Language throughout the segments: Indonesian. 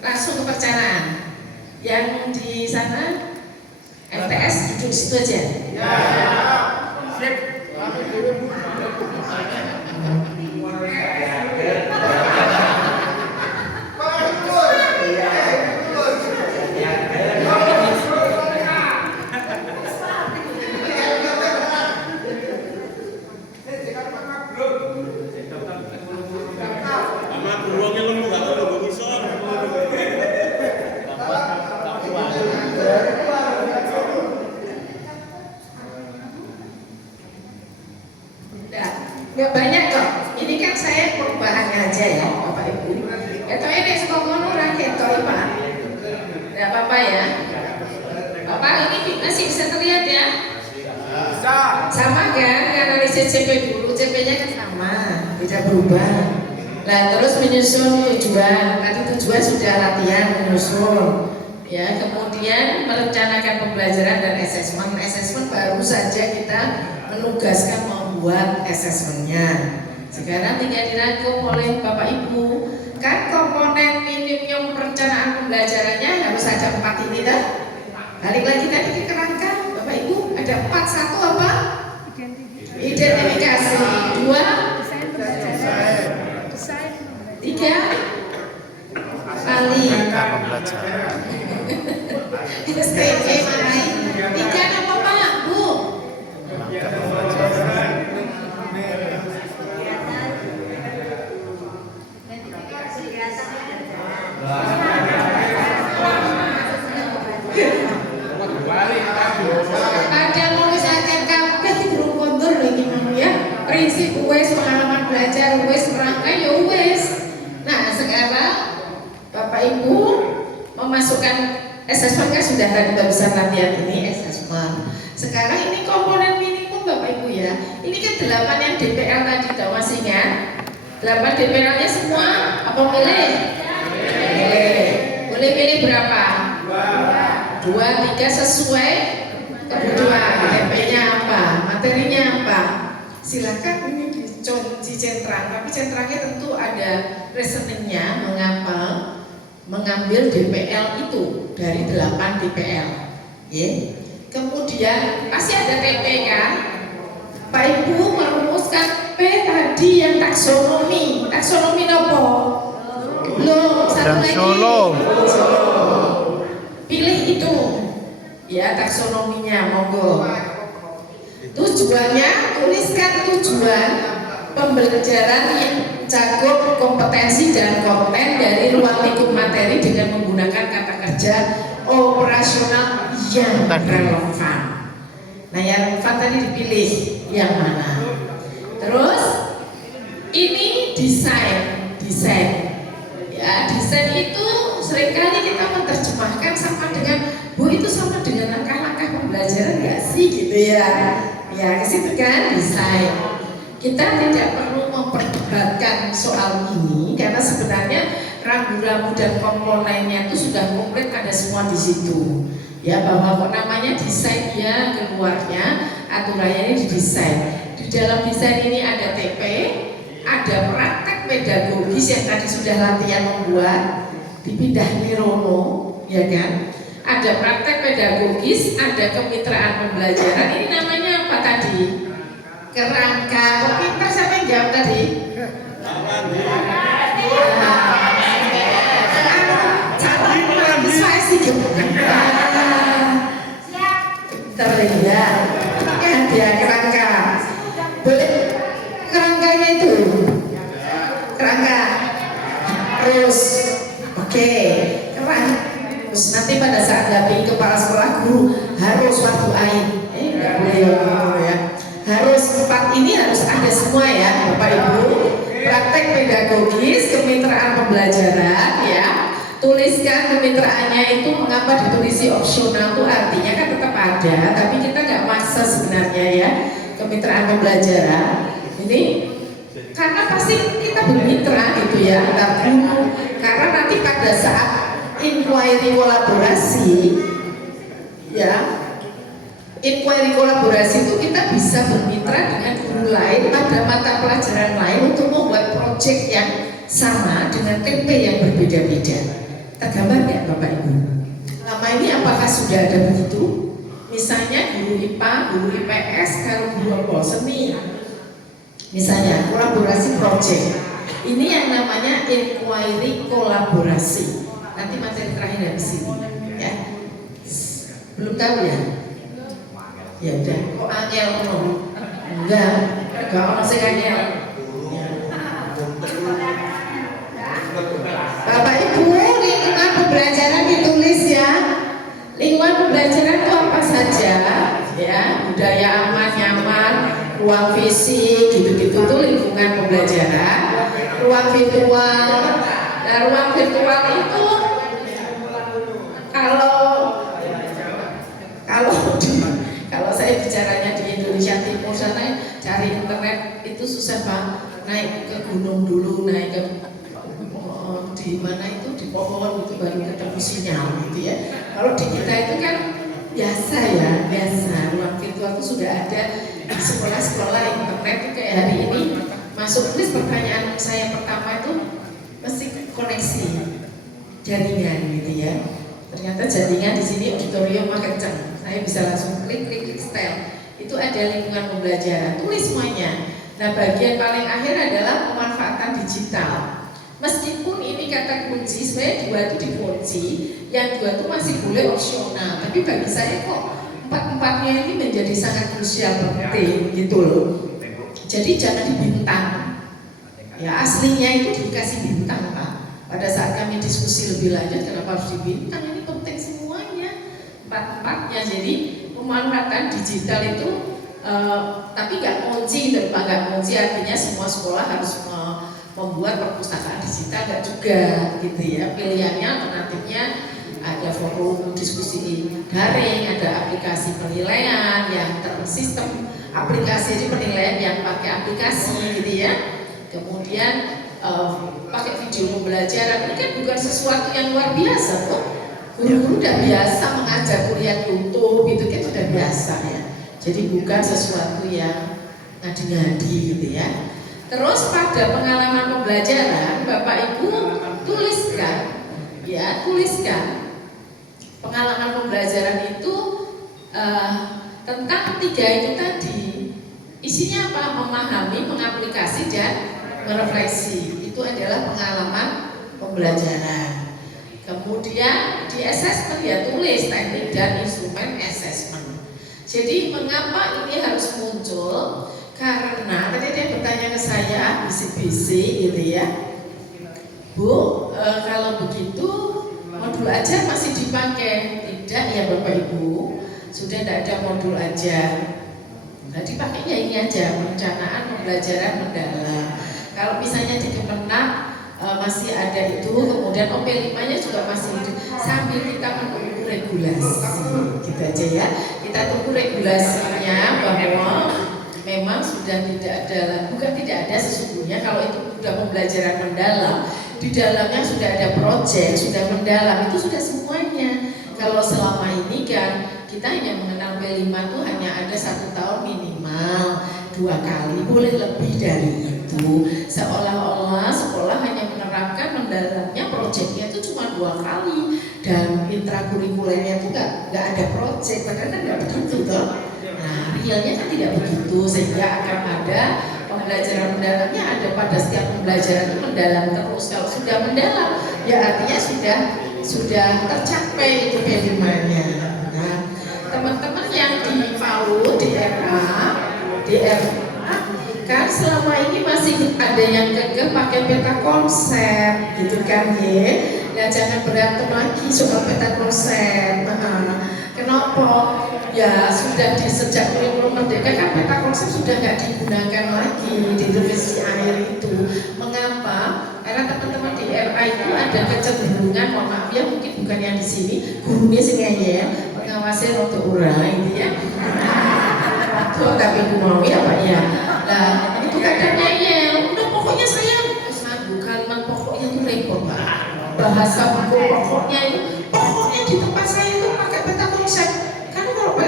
langsung ke perencanaan. Yang di sana MTS duduk situ aja. Ya. Sip. Nggak banyak kok. Ini kan saya perubahannya aja ya, Bapak Ibu. Ketoke nek saka kono ora ketok, Pak. Enggak apa-apa ya. Bapak ini masih bisa terlihat ya? Bisa. Sama kan? Analisis CP dulu, CP-nya kan sama, tidak berubah. Nah, terus menyusun tujuan. Tadi tujuan sudah latihan menyusun. Ya, kemudian merencanakan pembelajaran dan asesmen. Asesmen baru saja kita menugaskan membuat asesmennya. Sekarang tinggal dirangkum oleh Bapak Ibu. Kan komponen minimum perencanaan pembelajarannya harus ada 4 ini dah. Balik lagi tadi ke kerangka, Bapak Ibu ada 4. 1 apa? Identifikasi. 2 3 kali STP marai. 3 apa Pak? Bu? Ada nulisaken kabeh burung kontur lagi mau ya. Prinsip wes, pengalaman belajar wes, rangka ya wes. Nah, sekarang Bapak Ibu memasukkan asesmen kan sudah tadi bisa latihan ini asesmen. Sekarang ini komponen minimum Bapak Ibu ya. Ini kan 8 yang DPL tadi tahu masih kan? 8 DPL-nya semua apa boleh? Boleh. Boleh pilih berapa? 2, 3 sesuai kebutuhan. DP-nya apa? Materinya apa? Silakan ini dicentrang, tapi centrangnya tentu ada reasoningnya mengapa mengambil DPL itu dari 8 DPL. Kemudian pasti ada TP kan? Pak Ibu merumuskan P tadi yang taksonomi. Taksonomi apa? Loh, satu lagi. Pilih itu. Ya, taksonominya monggo. Tujuannya, tuliskan tujuan pembelajaran yang cakup kompetensi dan konten dari ruang lingkup materi dengan menggunakan kata kerja operasional yang relevan. Nah, yang relevan tadi dipilih yang mana? Terus ini desain. Ya, desain itu seringkali kita menerjemahkan sama dengan Bu, itu sama dengan langkah-langkah pembelajaran nggak sih gitu ya? Ya, ke situ kan desain. Kita tidak perlu memperdebatkan soal ini karena sebenarnya rambu-rambu dan komponennya itu sudah komplit, ada semua di situ. Ya, bahwa namanya desain ya keluarnya aturannya ini didesain. Di dalam desain ini ada TP, ada praktek pedagogis yang tadi sudah latihan membuat, dipindah Nirono, ya kan? Ada praktek pedagogis, ada kemitraan pembelajaran. Ini namanya apa tadi? Kerangka. Kok pintar siapa yang jawab tadi? Saya sih terlihat ada kerangka. Boleh kerangkanya itu? Kerangka. Terus, oke, keren. Terus nanti pada saat dampingi kepala sekolah guru harus waktu ain. Enggak boleh ya. Harus 4 ini harus ada semua ya Bapak Ibu. Praktek pedagogis, kemitraan pembelajaran ya. Tuliskan kemitraannya itu mengapa ditulisi opsional itu artinya kan tetap ada, tapi kita nggak maksa sebenarnya ya kemitraan pembelajaran. Ini karena pasti kita bermitra gitu ya antar guru. Karena nanti pada saat inquiry kolaborasi ya, inquiry kolaborasi itu kita bisa bermitra dengan guru lain pada mata pelajaran lain untuk membuat proyek yang sama dengan TP yang berbeda-beda. Tergambar nggak Bapak Ibu? Lama ini apakah sudah ada begitu? Misalnya guru IPA, guru IPS, kalau guru seni, misalnya kolaborasi project. Ini yang namanya inquiry kolaborasi. Nanti materi terakhir dari sini, ya. Belum tahu ya? Ya udah. Kok angel belum? Enggak orang sing angel. Bapak Ibu, lingkungan pembelajaran ditulis ya. Lingkungan pembelajaran itu apa saja? Ya, budaya aman, nyaman, ruang fisik, gitu-gitu itu lingkungan pembelajaran. Ruang virtual. Nah, ruang virtual itu kalau saya bicaranya di Indonesia Timur sana cari internet itu susah Pak. Naik ke gunung dulu, naik ke di mana itu di pohon itu baru ketemu sinyal gitu ya. Kalau di kita itu kan biasa ya, biasa ruang virtual itu sudah ada di sekolah-sekolah internet itu kayak hari ini masuk list pertanyaan saya pertama itu mesti koneksi jaringan gitu ya. Ternyata jaringan di sini auditorium kencang. Saya bisa langsung klik setel. Itu ada lingkungan pembelajaran, tulis semuanya. Nah, bagian paling akhir adalah pemanfaatan digital. Meskipun ini kata kunci, sebenarnya dua itu dikunci, yang dua itu masih boleh opsional. Tapi bagi saya kok empat-empatnya ini menjadi sangat krusial penting gitu loh. Jadi jangan dibintang. Ya aslinya itu dikasih bintang Pak. Pada saat kami diskusi lebih lanjut, kenapa harus dibintang? Ini penting semuanya, empat-empatnya. Jadi pemanfaatan digital itu, tapi nggak kunci, nggak kunci artinya semua sekolah harus membuat perpustakaan digital, nggak juga gitu ya. Pilihannya alternatifnya ada forum diskusi daring, ada aplikasi penilaian yang tersistem, aplikasi penilaian yang pakai aplikasi gitu ya. Kemudian pakai video pembelajaran, ini kan bukan sesuatu yang luar biasa kok. Guru-guru udah biasa mengajar kuliah YouTube, itu kan sudah biasa ya. Jadi bukan sesuatu yang ngadi-ngadi gitu ya. Terus pada pengalaman pembelajaran, Bapak Ibu tuliskan, ya tuliskan pengalaman pembelajaran itu tentang tiga itu tadi. Isinya apa? Memahami, mengaplikasi dan merefleksi. Itu adalah pengalaman pembelajaran. Kemudian di assessment ya tulis teknik dan instrumen assessment. Jadi mengapa ini harus muncul? Karena tadi dia bertanya ke saya bisik-bisik gitu ya, Bu, kalau begitu modul ajar masih dipakai? Tidak ya Bapak Ibu, sudah tidak ada modul ajar. Nah dipakainya ini aja, perencanaan pembelajaran mendalam. Kalau misalnya di Kemenak masih ada itu, kemudian OP5-nya juga masih hidup, sambil kita menunggu regulasi, gitu aja ya. Kita tunggu regulasinya bahwa memang sudah tidak ada, bukan tidak ada sesungguhnya. Kalau itu sudah pembelajaran mendalam, di dalamnya sudah ada proyek, sudah mendalam, itu sudah semuanya. Kalau selama ini kan kita hanya mengenal P5 itu hanya ada 1 tahun minimal, 2 kali, boleh lebih dari itu. Seolah-olah sekolah hanya menerapkan mendalamnya proyeknya itu cuma 2 kali dan intrakurikulernya itu nggak ada proyek, padahal kan nggak begitu toh. Nah realnya kan tidak begitu, sehingga akan ada pembelajaran mendalamnya ada pada setiap pembelajaran itu mendalam terus. Kalau sudah mendalam ya artinya sudah tercapai itu P5-nya. Nah, teman-teman yang di PAUD, di RA kan selama ini masih ada yang kekeh pakai peta konsep gitu kan ya. Nah jangan berantem lagi soal peta konsep. Kenapa? Ya sudah di sejak kurikulum merdeka kan peta konsep sudah nggak digunakan lagi di revisi akhir itu. Mengapa? Karena teman-teman di RA itu ada kecenderungan, mohon maaf ya mungkin bukan yang di sini, gurunya sih ya, pengawasnya untuk urai gitu ya. Tuh tapi mau ya Pak ya. Nah itu katanya ya, udah pokoknya saya kalimat pokoknya itu repot Pak. Bahasa buku pokoknya itu, pokoknya di tempat saya itu pakai peta konsep. Kan kalau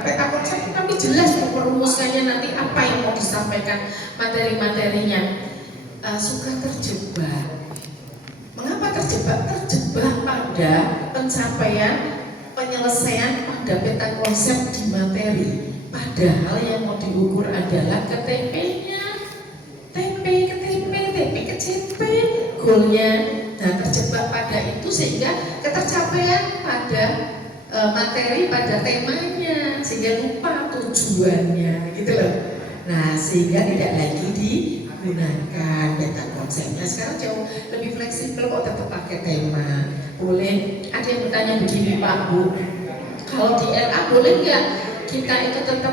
peta konsep kami jelas merumuskannya nanti apa yang mau disampaikan materi-materinya. Suka terjebak. Mengapa terjebak? terjebak pada pencapaian penyelesaian pada peta konsep di materi, padahal yang mau diukur adalah KTP-nya, TP ke CP, goalnya. Nah, terjebak pada itu sehingga ketercapaian pada materi, pada temanya, sehingga lupa tujuannya, gitu loh. Nah, sehingga tidak lagi digunakan peta konsepnya. Sekarang jauh lebih fleksibel kok, tetap pakai tema. Boleh. Ada yang bertanya begini, Pak Bu, kalau di LA boleh nggak kita itu tetap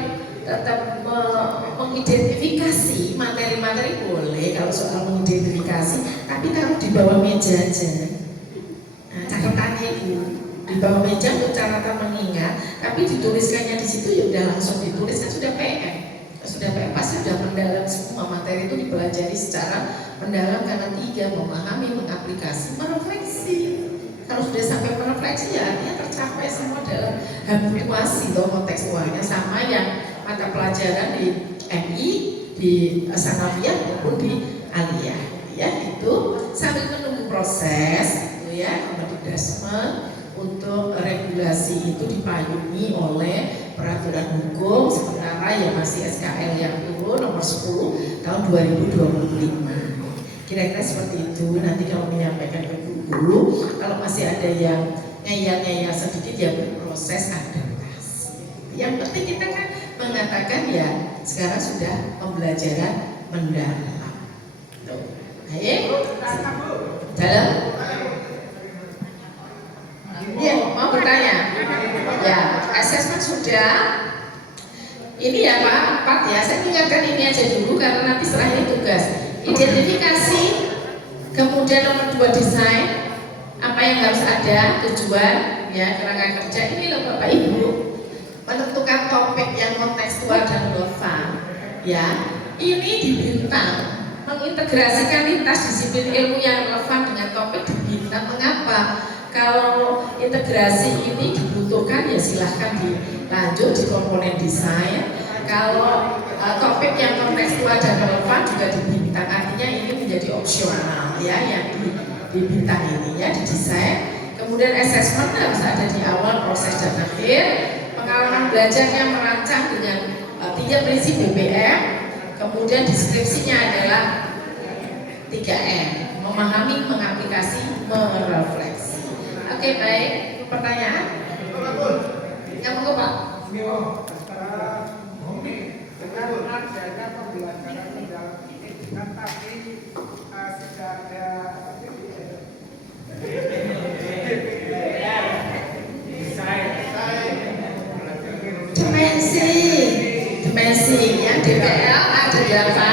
mengidentifikasi materi-materi? Boleh kalau soal mengidentifikasi, tapi taruh di bawah meja aja. Nah, catatannya itu di bawah meja untuk catatan mengingat, tapi dituliskannya di situ ya udah langsung ditulis, kan sudah PM. Sudah PM pasti sudah mendalam semua materi itu dipelajari secara mendalam karena 3, memahami, mengaplikasi, merefleksi. Kalau sudah sampai merefleksi ya artinya tercapai semua dalam habituasi atau kontekstualnya, sama yang mata pelajaran di MI, di Sanawiyah maupun di Aliyah, ya. Itu sambil menunggu proses itu ya, komodidasme untuk regulasi itu dipayungi oleh peraturan hukum, sementara ya masih SKL yang turun nomor 10 tahun 2025. Kira-kira seperti itu. Nanti kalau menyampaikan ke guru, kalau masih ada yang ngeyel-ngeyel sedikit ya berproses adaptasi. Yang penting kita kan mengatakan ya sekarang sudah pembelajaran mendalam. Tuh. Ayo. Dalam. Ya, mau bertanya? Ya, asesmen sudah. Ini ya Pak, 4 ya. Saya ingatkan ini aja dulu karena nanti setelahnya tugas. Identifikasi, kemudian nomor 2 desain, apa yang harus ada, tujuan, ya kerangka kerja. Ini loh Bapak Ibu, menentukan topik yang kontekstual dan relevan. Ya, ini dibintang, mengintegrasikan lintas disiplin ilmu yang relevan dengan topik dibintang. Mengapa? Kalau integrasi ini dibutuhkan ya silahkan dilanjut di komponen desain. Kalau topik yang kontekstual dan relevan juga dibintang, artinya ini menjadi opsional ya yang di bintang ini ya di desain. Kemudian assessment harus ada di awal, proses dan akhir. Pengalaman belajarnya merancang dengan 3 prinsip BPM. Kemudian deskripsinya adalah 3M, memahami, mengaplikasi, merefleksi. Oke, baik. Pertanyaan? Yang mau Pak? Dengan adanya pembelajaran mendalam ini, dengan tadi sudah ada dimensi ya, DPL ada 8